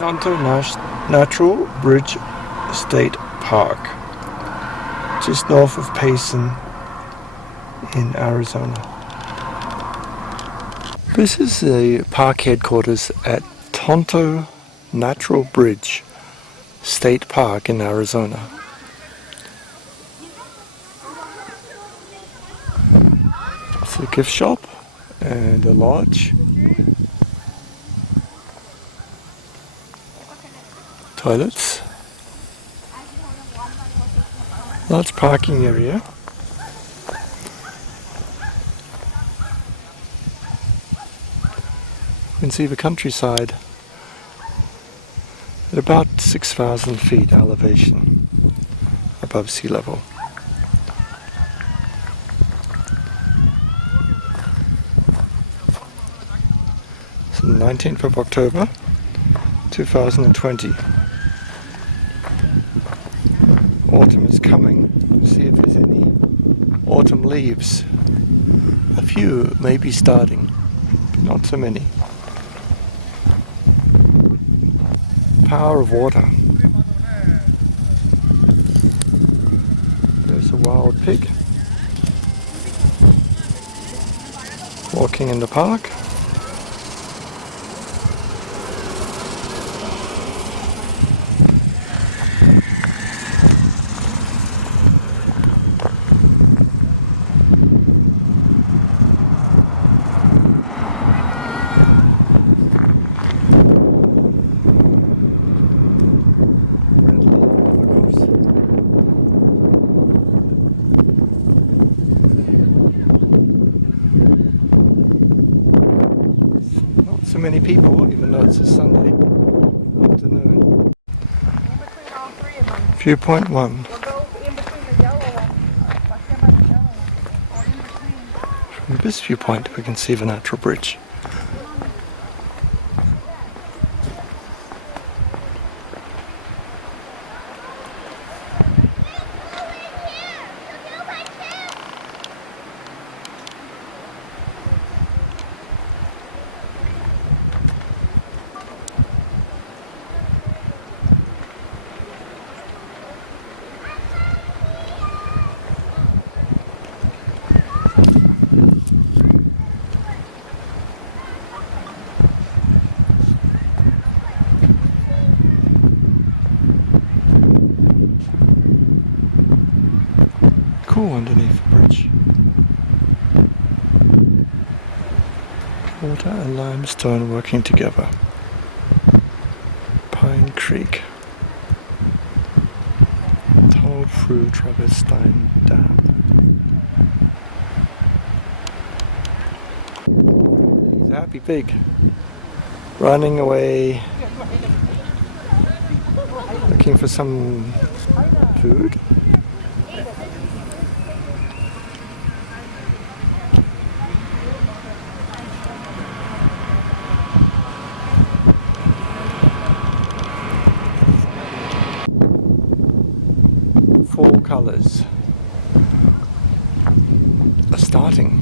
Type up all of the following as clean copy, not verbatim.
Tonto Natural Bridge State Park, just north of Payson in Arizona. This is the park headquarters at Tonto Natural Bridge State Park in Arizona. It's a gift shop and a lodge. Toilets, large parking area, you can see the countryside at about 6,000 feet elevation above sea level. It's the 19th of October 2020. Autumn is coming. See if there's any autumn leaves. A few may be starting, not so many. Power of water. There's a wild pig walking in the park. Many people, even though it's a Sunday afternoon. Viewpoint 1. From this viewpoint we can see the natural bridge. Underneath the bridge. Water and limestone working together. Pine Creek. Tolled through Traverstein Dam. He's a happy pig. Running away. Looking for some food. Fall colours are starting.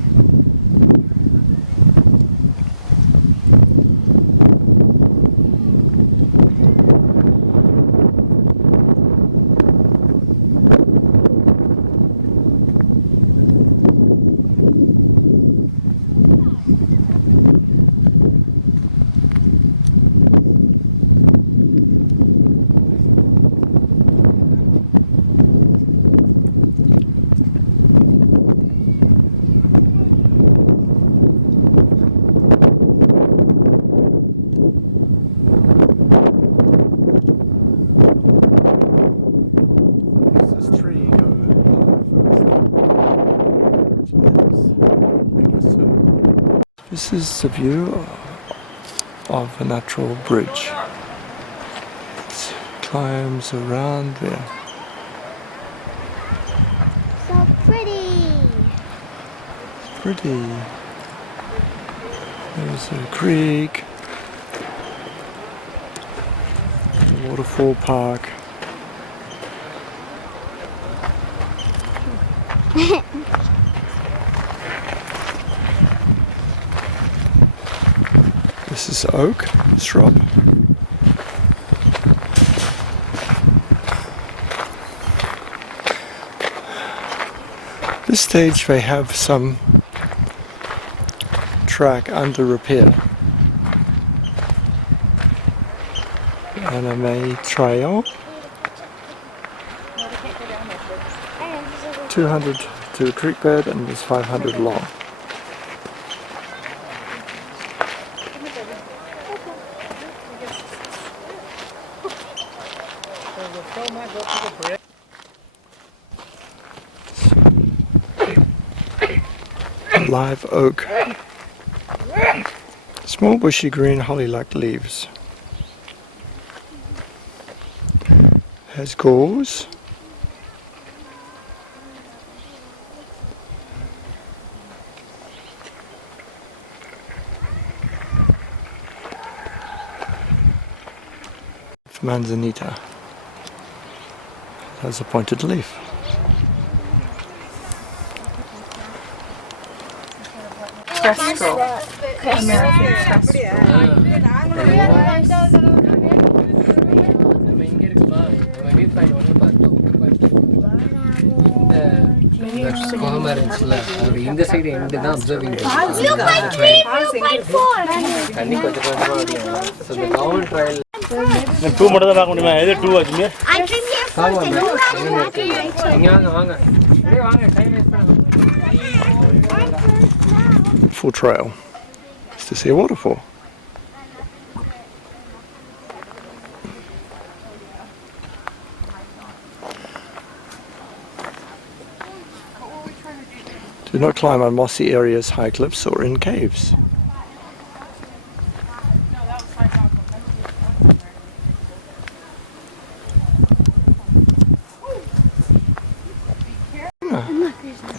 This is the view of a natural bridge. It climbs around there. So pretty! Pretty. There's a creek, a waterfall park. This is oak, shrub. this stage they have some track under repair, and I may trail 200 to a creek bed and is 500 long. Live oak. Small bushy green holly-like leaves. Has galls. Manzanita. Has a pointed leaf. Kestrel. American kestrel. இந்த side end தான் observing. தண்ணி கொஞ்சம் கொஞ்சமா அடிக்கும். So the common trial. 2 மட்டும் தான் பார்க்க முடியுமா? எது 2 ஆச்சுமே? இங்க வாங்க வாங்க. ஏய் வாங்க டைம் வேஸ்ட் பண்ணாத. Full trail is to see a waterfall. Do not climb on mossy areas, high cliffs, or in caves.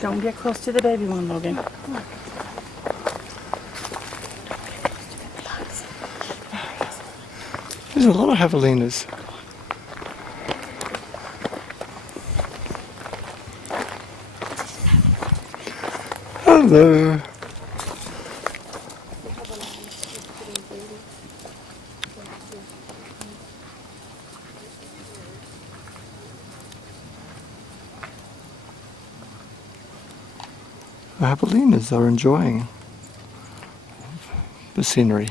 Don't get close to the baby one, Logan. There's a lot of javelinas. Hello. The javelinas are enjoying the scenery.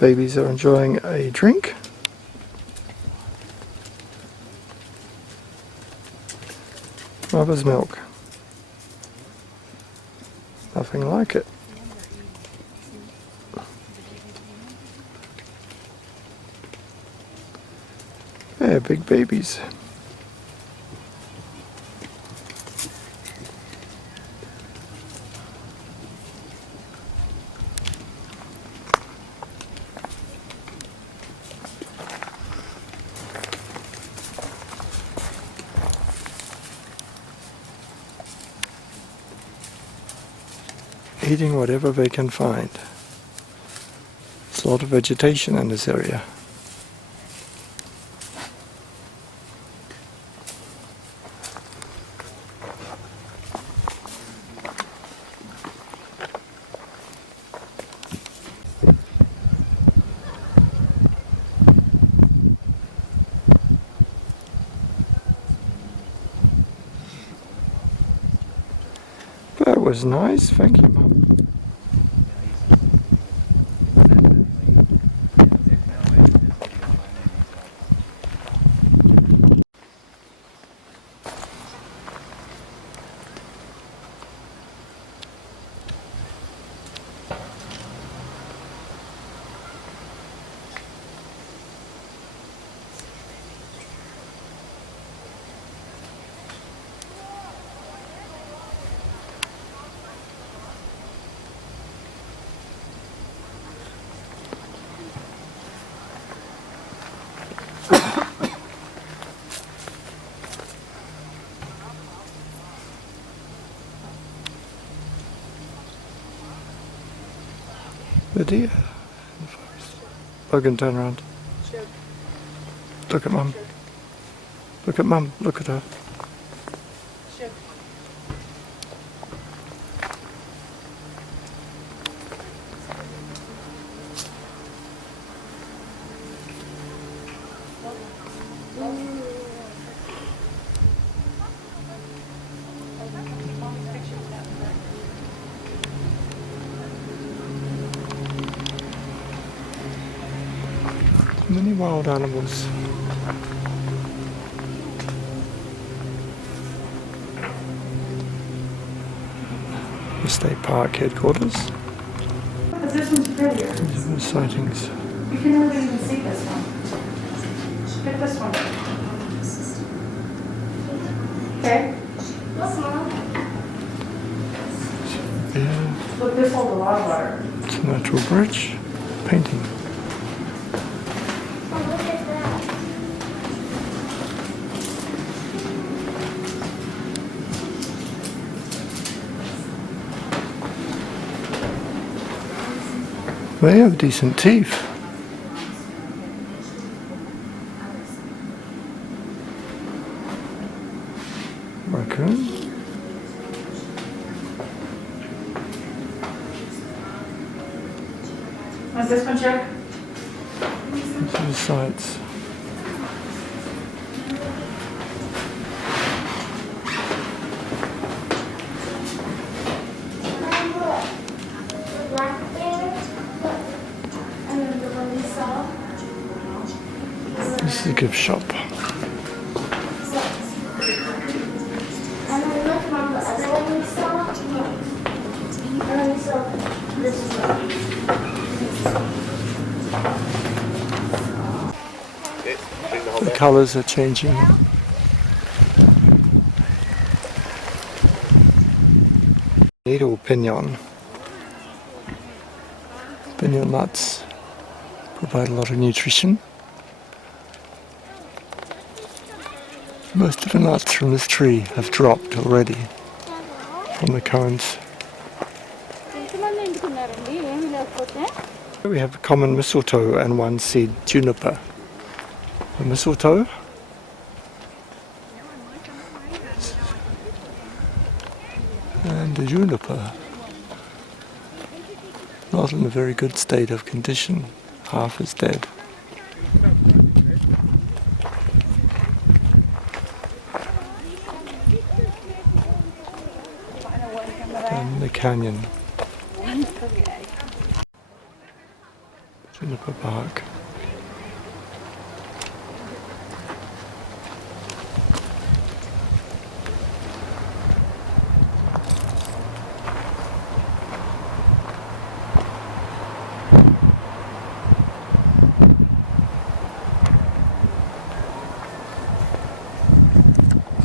Babies are enjoying a drink. Mother's milk. Nothing like it. Yeah, big babies. Eating whatever they can find. There's a lot of vegetation in this area. That was nice, thank you, Mum. The deer in the forest. Logan, turn around. Look at Mum. Look at Mum. Look at her. Many wild animals. The state park headquarters. But this one's prettier. These are the sightings. You can never even see this one. Pick this one. Okay. Yeah, Look, this holds a lot of water. it's a natural bridge painting. Oh, look at that. They have decent teeth. Raccoon. Want this one, Chuck? These are the sights. Black bear. And then the one we saw. This is a gift shop. And then look, Mom, the other one we saw. And then we saw this one. The colors are changing. Needle pinon. Pinon nuts provide a lot of nutrition. Most of the nuts from this tree have dropped already from the cones. We have common mistletoe and one seed juniper. The mistletoe and the juniper, not in a very good state of condition, half is dead. And the canyon, juniper bark.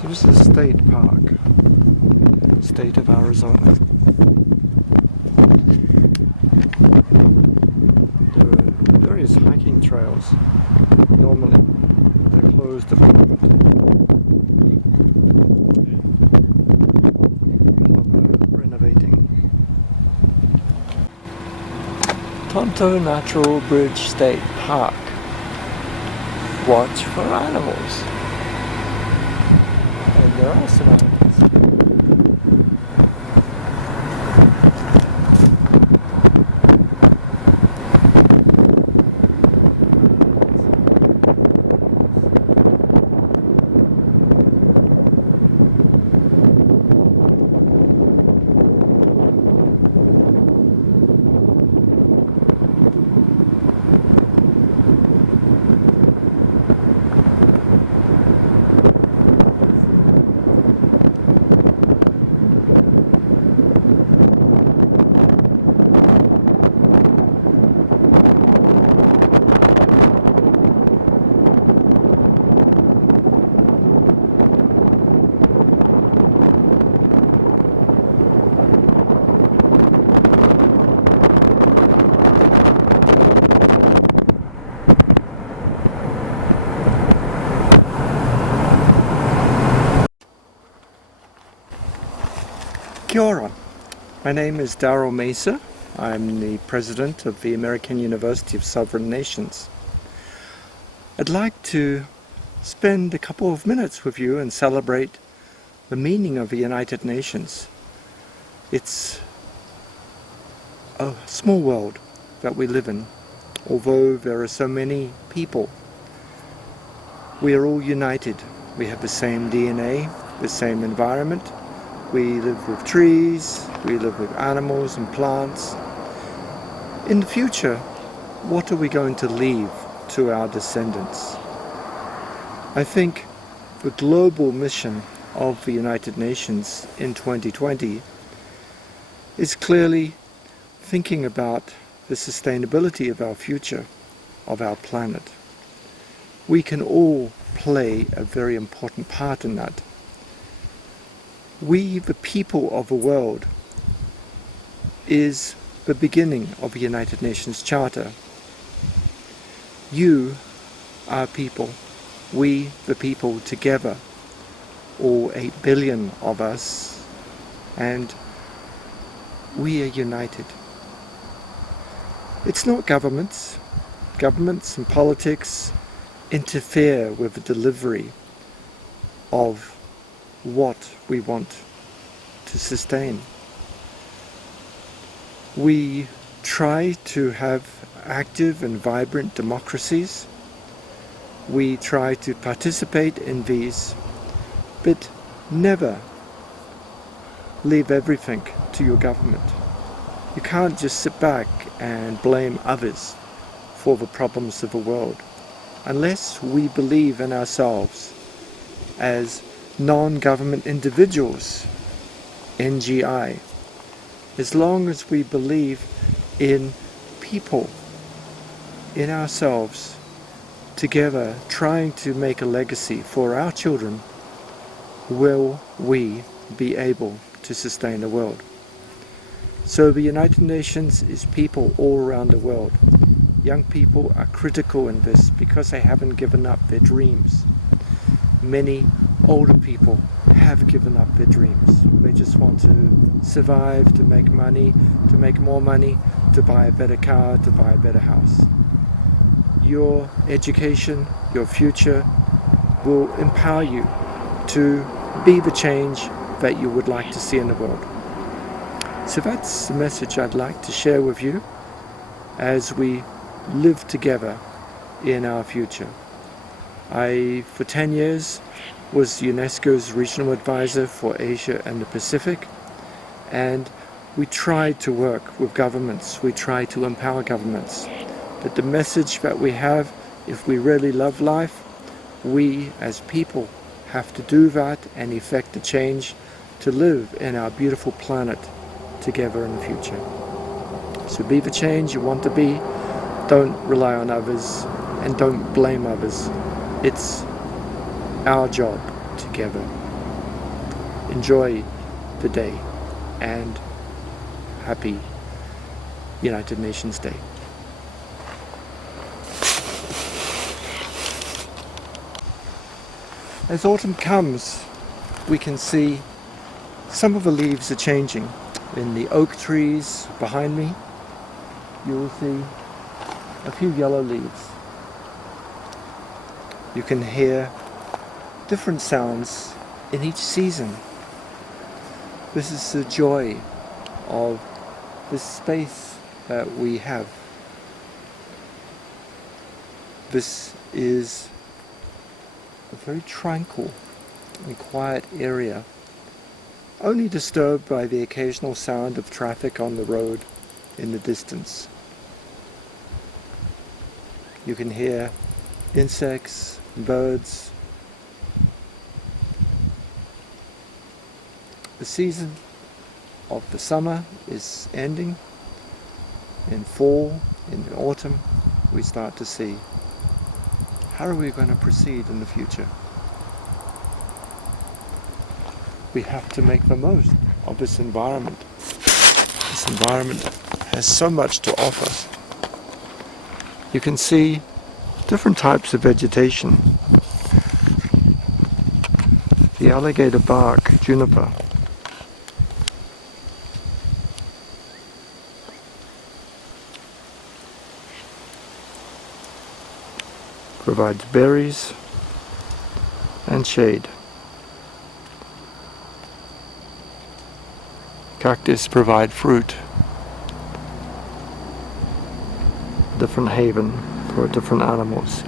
So this is a state park, the state of Arizona. There are various hiking trails. Normally they're closed at the moment. Renovating. Tonto Natural Bridge State Park. Watch for animals. And there are some animals. Kia ora. My name is Darryl Mesa. I'm the president of the American University of Sovereign Nations. I'd like to spend a couple of minutes with you and celebrate the meaning of the United Nations. It's a small world that we live in, although there are so many people. We are all united. We have the same DNA, the same environment. We live with trees, we live with animals and plants. In the future, what are we going to leave to our descendants? I think the global mission of the United Nations in 2020 is clearly thinking about the sustainability of our future, of our planet. We can all play a very important part in that. We, the people of the world, is the beginning of the United Nations Charter. You are people. We, the people, together, all 8 billion of us, and we are united. It's not governments. Governments and politics interfere with the delivery of what we want to sustain. We try to have active and vibrant democracies. We try to participate in these, but never leave everything to your government. You can't just sit back and blame others for the problems of the world, unless we believe in ourselves as non-government individuals, NGI. As long as we believe in people, in ourselves, together trying to make a legacy for our children, will we be able to sustain the world. So the United Nations is people all around the world. Young people are critical in this because they haven't given up their dreams. Many older people have given up their dreams. They just want to survive, to make money, to make more money, to buy a better car, to buy a better house. Your education, your future will empower you to be the change that you would like to see in the world. So that's the message I'd like to share with you as we live together in our future. I, for 10 years, was UNESCO's regional advisor for Asia and the Pacific, and we tried to work with governments, we tried to empower governments. But the message that we have, if we really love life, we as people have to do that and effect the change to live in our beautiful planet together in the future. So be the change you want to be. Don't rely on others and don't blame others. It's our job together. Enjoy the day and happy United Nations Day. As autumn comes, we can see some of the leaves are changing. In the oak trees behind me, you will see a few yellow leaves. You can hear different sounds in each season. This is the joy of this space that we have. This is a very tranquil and quiet area, only disturbed by the occasional sound of traffic on the road in the distance. You can hear insects, birds. The season of the summer is ending. In fall, in the autumn, we start to see how are we going to proceed in the future. We have to make the most of this environment. This environment has so much to offer. You can see different types of vegetation. The alligator bark juniper provides berries and shade. Cactus provide fruit, different haven for different animals.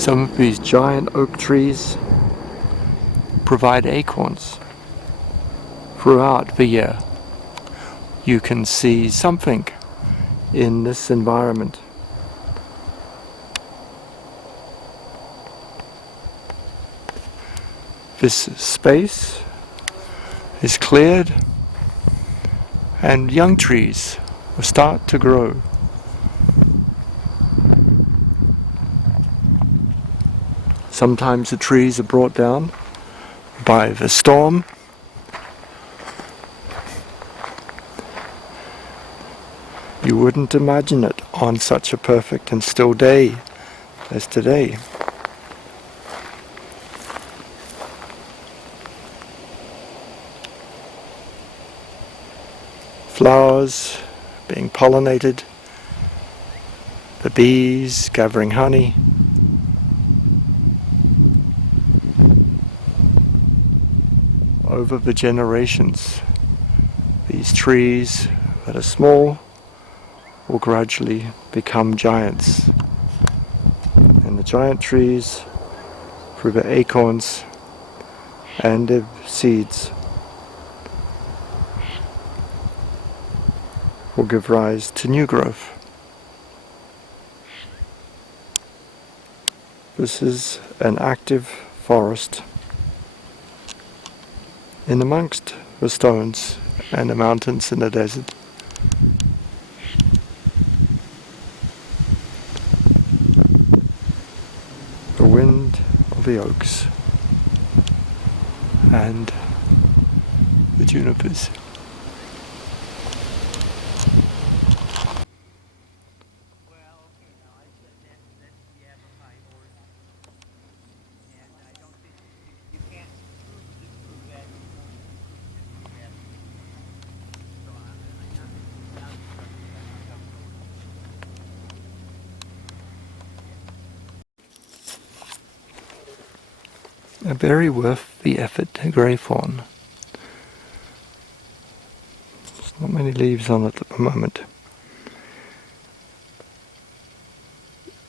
Some of these giant oak trees provide acorns throughout the year. You can see something in this environment. This space is cleared and young trees will start to grow. Sometimes the trees are brought down by the storm. You wouldn't imagine it on such a perfect and still day as today. Flowers being pollinated, the bees gathering honey. Over the generations, these trees that are small will gradually become giants. And the giant trees, through their acorns and their seeds, will give rise to new growth. This is an active forest in amongst the stones and the mountains in the desert. The wind of the oaks and the junipers. A very worth the effort greythorn. There's not many leaves on it at the moment.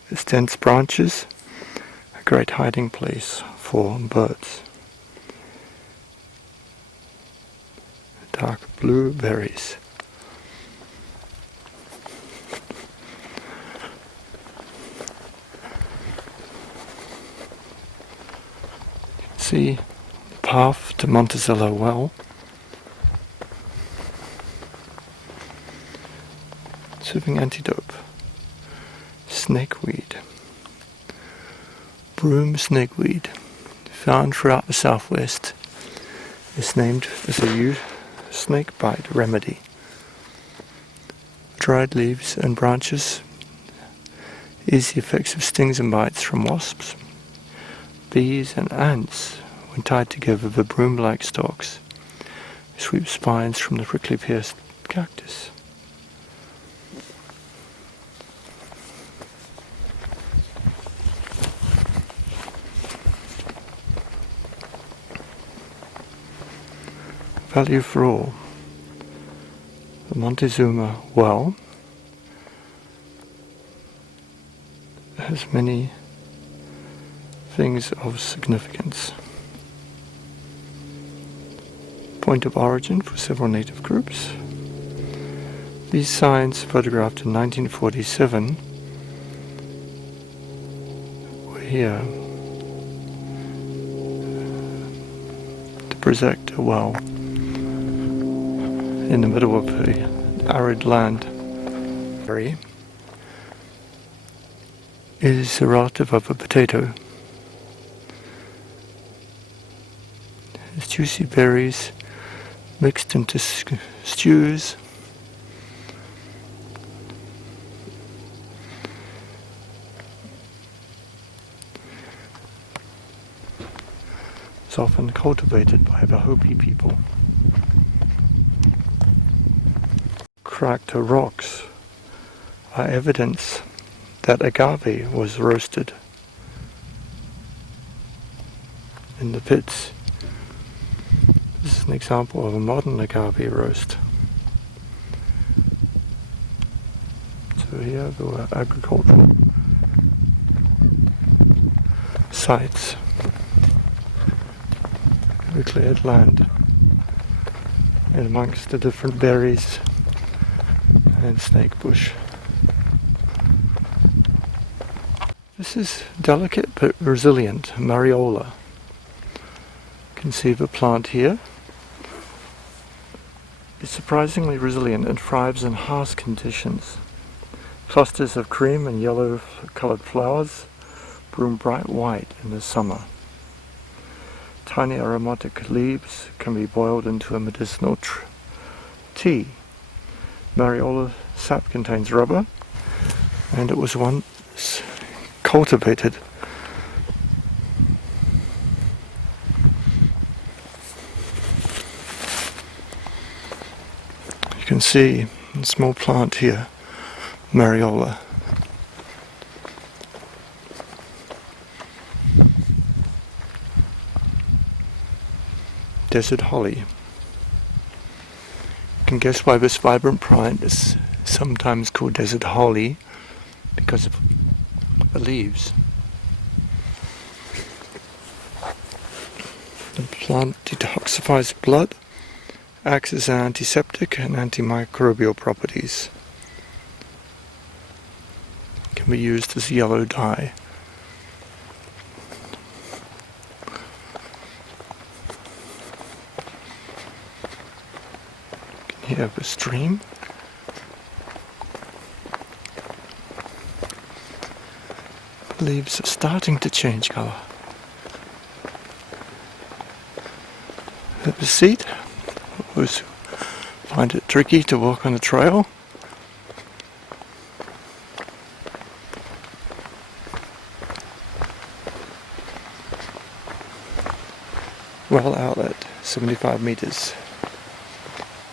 Its dense branches, a great hiding place for birds. Dark blue berries. See the path to Montezuma well. Serving antidote. Snakeweed. Broom snakeweed, found throughout the southwest, is named as a snake bite remedy. Dried leaves and branches ease the effects of stings and bites from wasps, bees and ants when tied together with broom-like stalks, sweep spines from the prickly pierced cactus. Value for all. The Montezuma well has many things of significance. Point of origin for several native groups. These signs, photographed in 1947, were here to protect a well in the middle of the arid land. Berry is a relative of a potato. It's juicy berries mixed into stews. It's often cultivated by the Hopi people. Cracked rocks are evidence that agave was roasted in the pits. This is an example of a modern agave roast. So here there were agricultural sites. The cleared land. And amongst the different berries and snake bush. This is delicate but resilient Mariola. You can see the plant here. It's surprisingly resilient and thrives in harsh conditions. Clusters of cream and yellow coloured flowers bloom bright white in the summer. Tiny aromatic leaves can be boiled into a medicinal tea. Mariola sap contains rubber, and it was once cultivated. You can see a small plant here, Mariola. Desert holly. You can guess why this vibrant plant is sometimes called desert holly, because of the leaves. The plant detoxifies blood, acts as an antiseptic and antimicrobial properties. It can be used as yellow dye. You can hear the stream. Leaves are starting to change colour. Have a seat. Those who find it tricky to walk on a trail. Well outlet, 75 metres.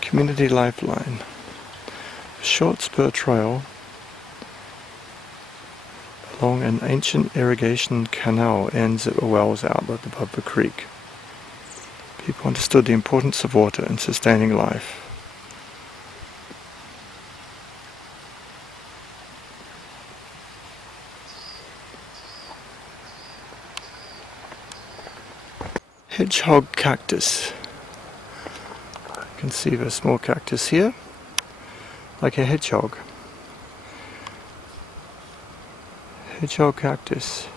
Community lifeline. A short spur trail along an ancient irrigation canal ends at a well's outlet above the creek. People understood the importance of water in sustaining life. Hedgehog Cactus. You can see the small cactus here, like a hedgehog. Hedgehog cactus.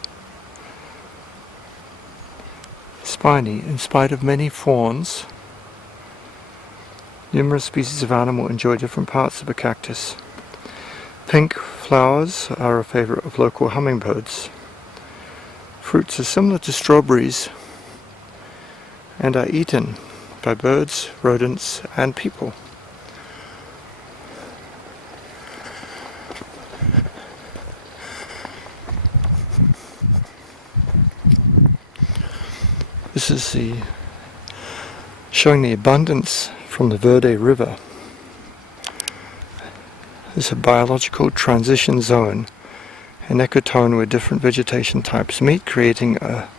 Spiny, in spite of many fawns, numerous species of animal enjoy different parts of a cactus. Pink flowers are a favorite of local hummingbirds. Fruits are similar to strawberries and are eaten by birds, rodents, and people. This is showing the abundance from the Verde River. It's a biological transition zone, an ecotone where different vegetation types meet, creating a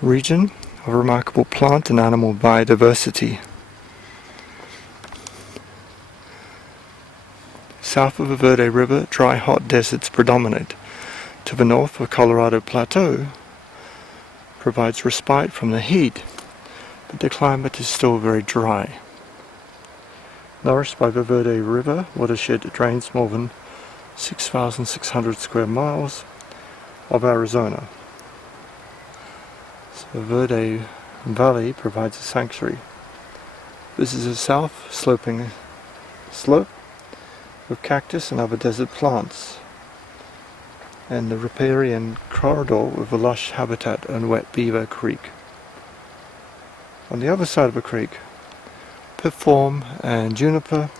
region of remarkable plant and animal biodiversity. South of the Verde River, dry hot deserts predominate. To the north, the Colorado Plateau provides respite from the heat, but the climate is still very dry. Nourished by the Verde River watershed, it drains more than 6,600 square miles of Arizona. So the Verde Valley provides a sanctuary. This is a south-sloping slope with cactus and other desert plants, and the riparian corridor with a lush habitat and wet beaver creek. On the other side of the creek, pipform and juniper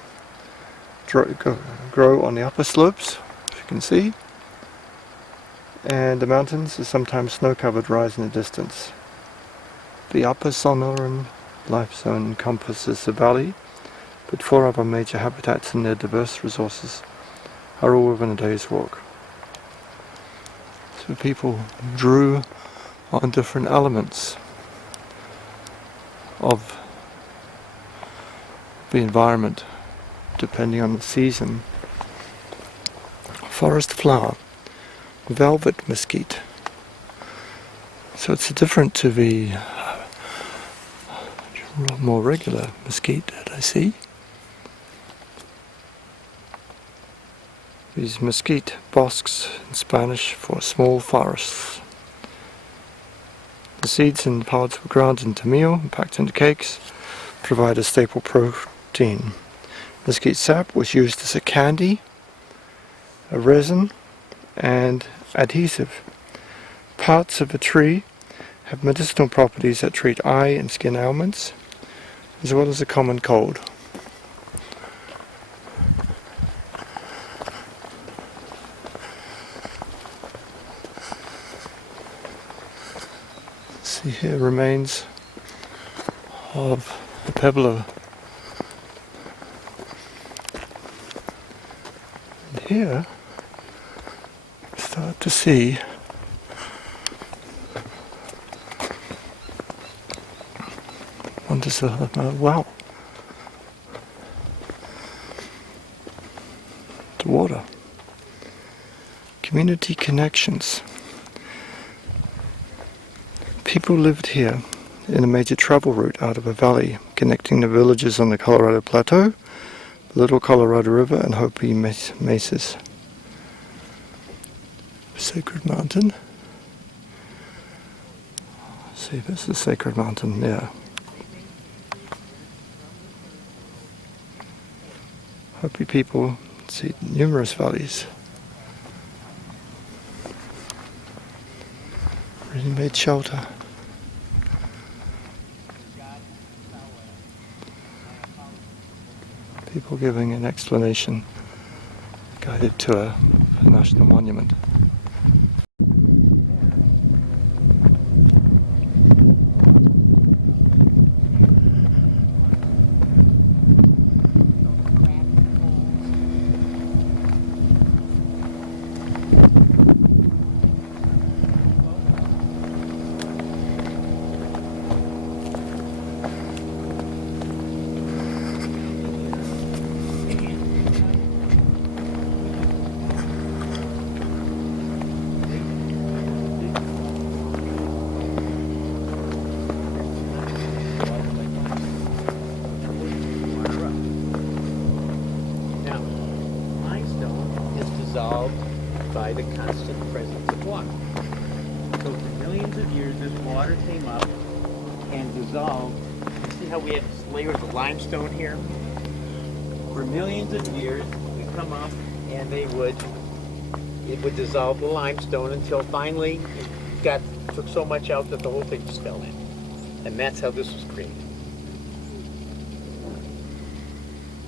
grow on the upper slopes, as you can see, and the mountains are sometimes snow-covered rise in the distance. The upper Sonoran life zone encompasses the valley, but 4 other major habitats and their diverse resources are all within a day's walk. So people drew on different elements of the environment depending on the season. Forest flower, velvet mesquite, So it's different to the more regular mesquite that I see. These mesquite bosques in Spanish for small forests. The seeds and pods were ground into meal and packed into cakes, provide a staple protein. Mesquite sap was used as a candy, a resin, and adhesive. Parts of a tree have medicinal properties that treat eye and skin ailments, as well as a common cold. See here remains of the pebbler. And here we start to see Montezuma well. The water. Community connections. People lived here in a major travel route out of a valley connecting the villages on the Colorado Plateau, the Little Colorado River, and Hopi mesas. Sacred Mountain. See, this is Sacred Mountain, yeah. Hopi people see numerous valleys. Ready-made shelter. People giving an explanation, guided tour of a national monument. By the constant presence of water. So for millions of years this water came up and dissolved. You see how we have layers of limestone here? For millions of years we come up and it would dissolve the limestone until finally it took so much out that the whole thing just fell in. And that's how this was created.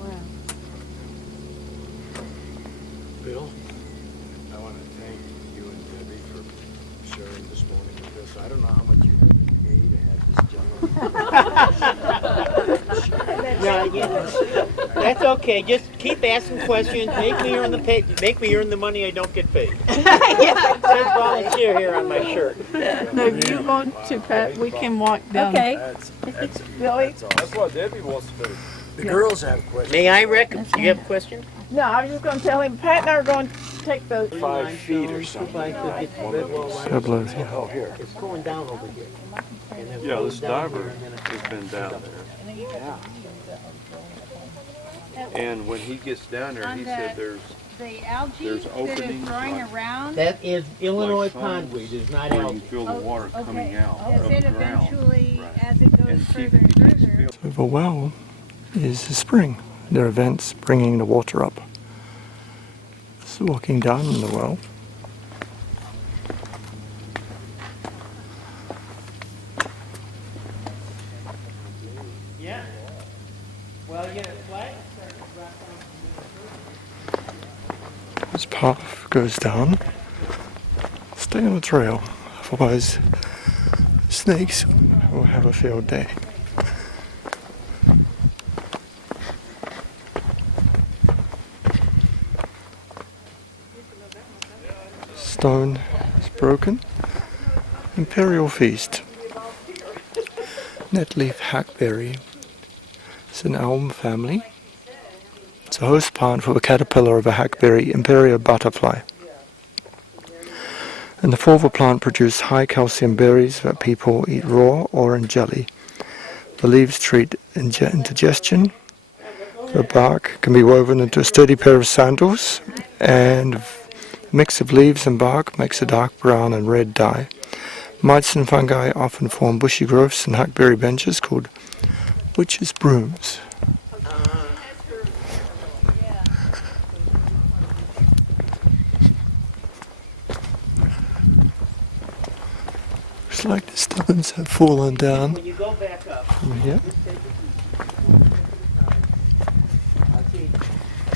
Wow. Bill, I want to thank you and Debbie for sharing this morning with us. I don't know how much you have to pay to have this gentleman. No, that's okay. Just keep asking questions. Make me earn the money I don't get paid. It says volunteer here on my shirt. No, if you want to, Pat, we can walk down. Okay. Really? That's what Debbie wants to do. The girls have questions. May I do you have a question? No, I was just going to tell him, Pat and I are going to take the... 5 feet or something. Pebbler, yeah. Oh, here. It's going down over here. Yeah, this diver has been down there. And when he gets down there, he said there's the algae There's that openings is growing like- around. That is Illinois pondweed, it's not where you algae. feel the water coming Okay. out And of then the ground. eventually, Right. as it goes And further people and further, feel So the well is a spring. There are vents bringing the water up. So walking down in the well. Yeah. Well, you get a flag. This path goes down. Stay on the trail, otherwise snakes will have a field day. Stone is broken. Imperial feast. Netleaf hackberry. It's an elm family. It's a host plant for the caterpillar of a hackberry imperial butterfly. And the fulva plant produce high calcium berries that people eat raw or in jelly. The leaves treat indigestion. The bark can be woven into a sturdy pair of sandals, and a mix of leaves and bark makes a dark brown and red dye. Mites and fungi often form bushy growths and hackberry benches called witches' brooms. Looks like the stones have fallen down When you go back up, from here.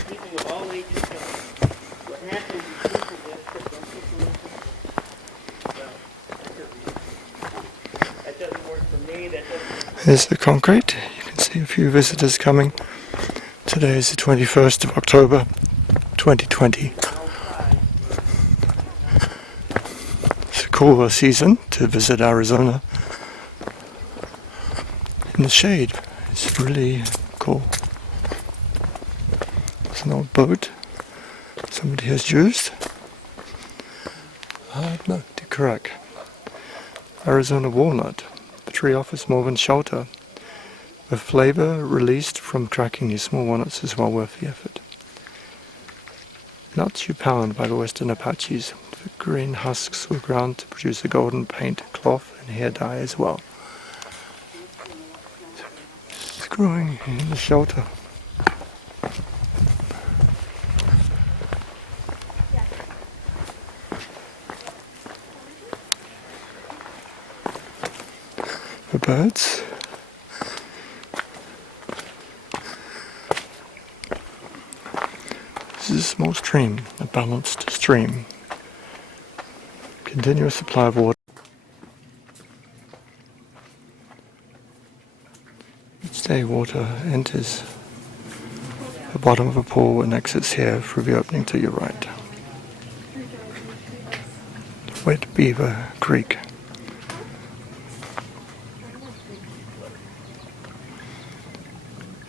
people of all ages, what happens is Here's the concrete. You can see a few visitors coming. Today is the 21st of October 2020. It's a cooler season to visit Arizona in the shade. It's really cool. There's an old boat somebody has used. No, correct. Arizona walnut. The tree offers more than shelter. The flavor released from cracking these small walnuts is well worth the effort. Nuts you pound by the western Apaches. The green husks were ground to produce a golden paint, cloth and hair dye as well. It's growing in the shelter. The birds. This is a small stream, a balanced stream. Continuous supply of water. Each day water enters the bottom of a pool and exits here through the opening to your right. Wet Beaver Creek.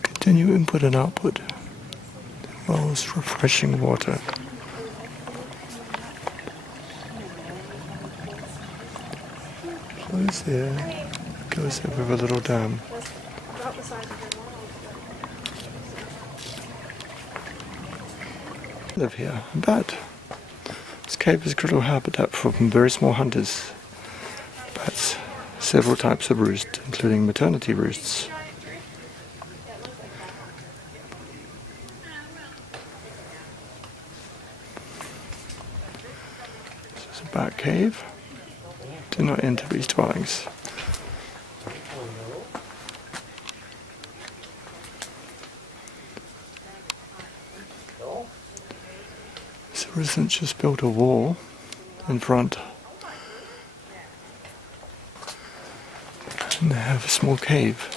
Continue input and output. Well as refreshing water. Flows there, goes over a little dam. Live here, but this cave is critical habitat for very small hunters. Bats, several types of roost, including maternity roosts. Bat cave. Do not enter these dwellings. This resident just built a wall in front, and they have a small cave.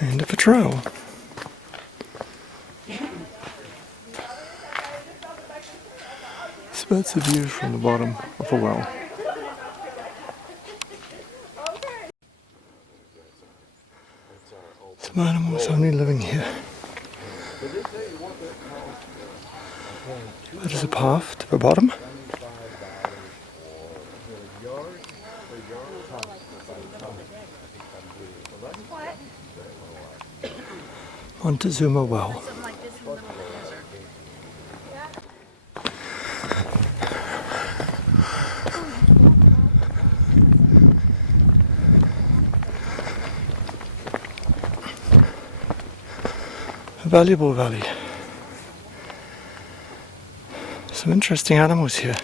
End of a trail. So that's the view from the bottom of a well. Some animals only living here. That is a path to the bottom. Montezuma well. A valuable valley. Some interesting animals here.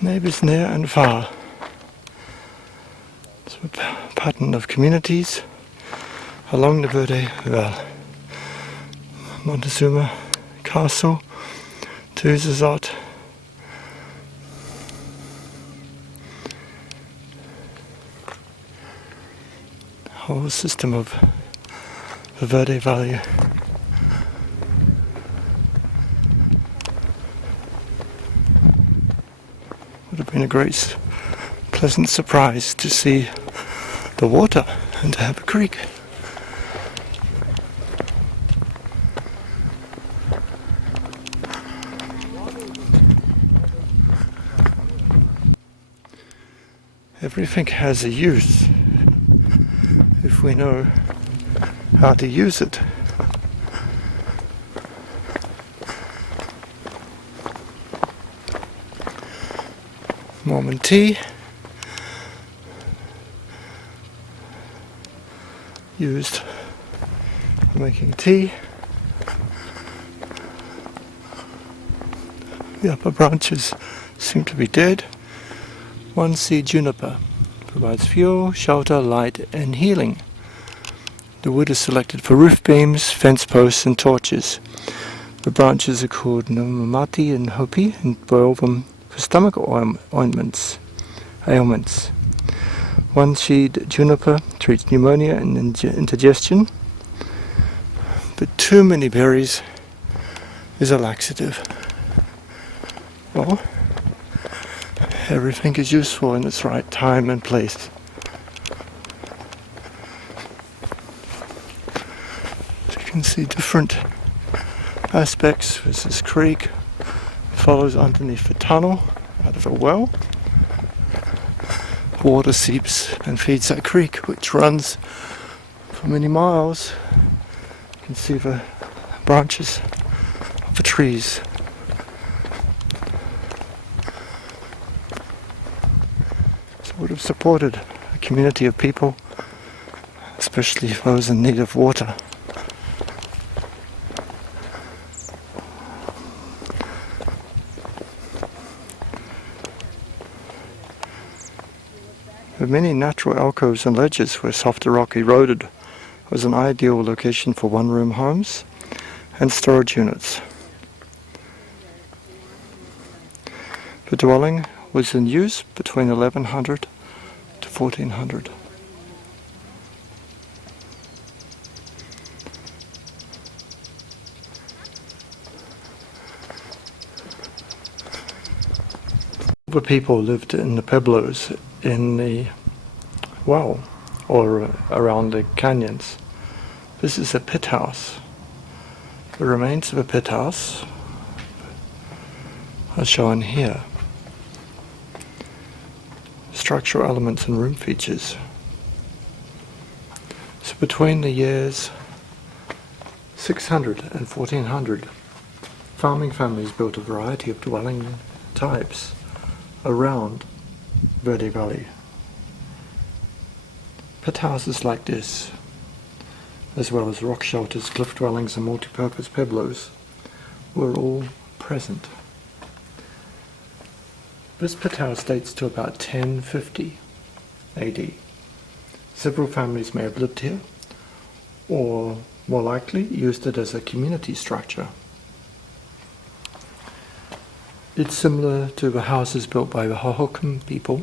Neighbors near and far. A pattern of communities along the Verde Valley. Montezuma Castle, Tuzazot, whole system of the Verde Valley. Would have been a great, pleasant surprise to see the water and to have a creek. Everything has a use if we know how to use it. Mormon tea, used for making tea. The upper branches seem to be dead. 1C juniper provides fuel, shelter, light and healing. The wood is selected for roof beams, fence posts and torches. The branches are called Nomamati and Hopi and boil them for stomach ailments. 1-seed juniper treats pneumonia and indigestion, but too many berries is a laxative. Well, everything is useful in its right time and place. So you can see different aspects. There's this creek, follows underneath the tunnel out of a well. Water seeps and feeds that creek, which runs for many miles. You can see the branches of the trees. So it would have supported a community of people, especially those in need of water. With many natural alcoves and ledges where softer rock eroded, was an ideal location for one-room homes and storage units. The dwelling was in use between 1100 to 1400. The people lived in the pueblos in the well or around the canyons. This is a pit house. The remains of a pit house are shown here. Structural elements and room features. So between the years 600 and 1400, farming families built a variety of dwelling types around Verde Valley. Pit houses like this, as well as rock shelters, cliff dwellings and multi-purpose pueblos, were all present. This pit house dates to about 1050 AD. Several families may have lived here, or more likely used it as a community structure. It's similar to the houses built by the Hohokam people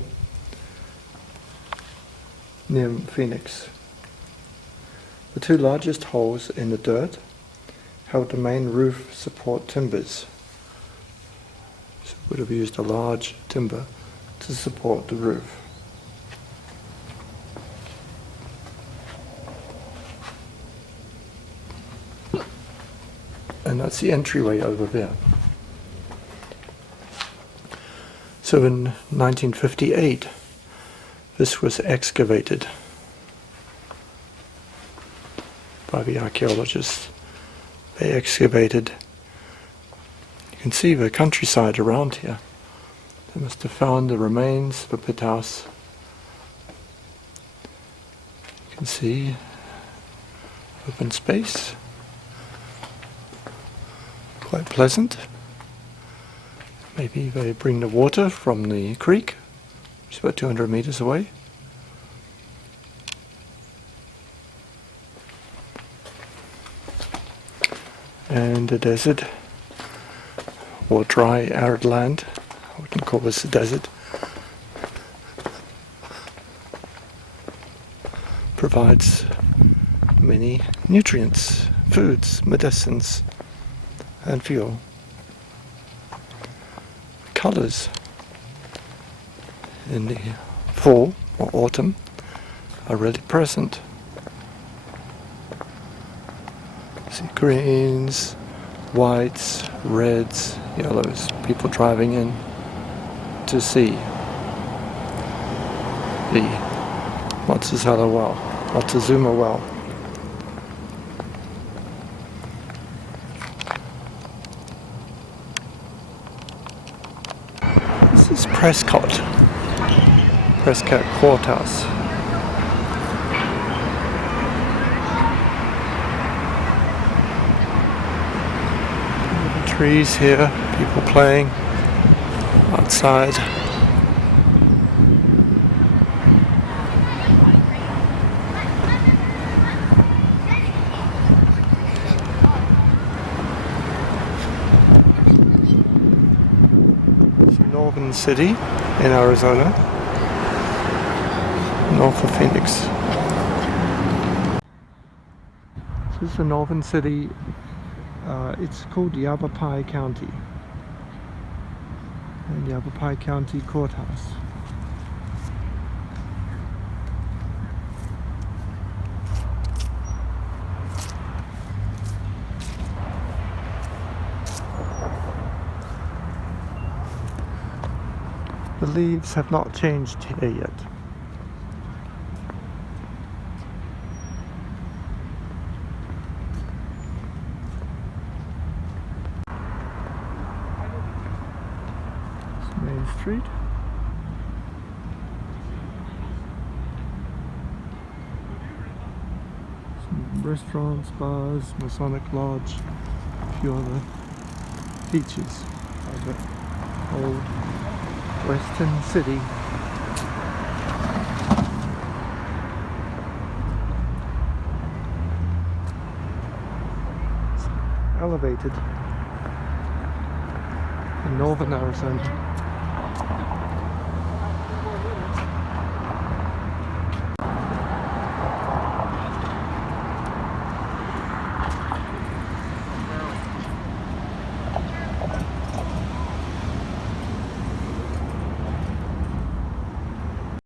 near Phoenix. The two largest holes in the dirt held the main roof support timbers. So it would have used a large timber to support the roof. And that's the entryway over there. So in 1958, this was excavated by the archaeologists. They excavated, you can see the countryside around here. They must have found the remains of a pit house. You can see open space, quite pleasant. Maybe they bring the water from the creek, which is about 200 meters away. And the desert, or dry, arid land, I wouldn't call this a desert, provides many nutrients, foods, medicines, and fuel. Colors in the fall or autumn are really present. See greens, whites, reds, yellows, people driving in to see the Montezuma well. This is Prescott Courthouse. Little trees here, people playing outside. Northern City in Arizona, north of Phoenix. This is the northern city. It's called Yavapai County. And Yavapai County Courthouse. The leaves have not changed here yet. It's Main Street. Some restaurants, bars, Masonic Lodge, a few other features of the old Western city. It's elevated in northern Arizona.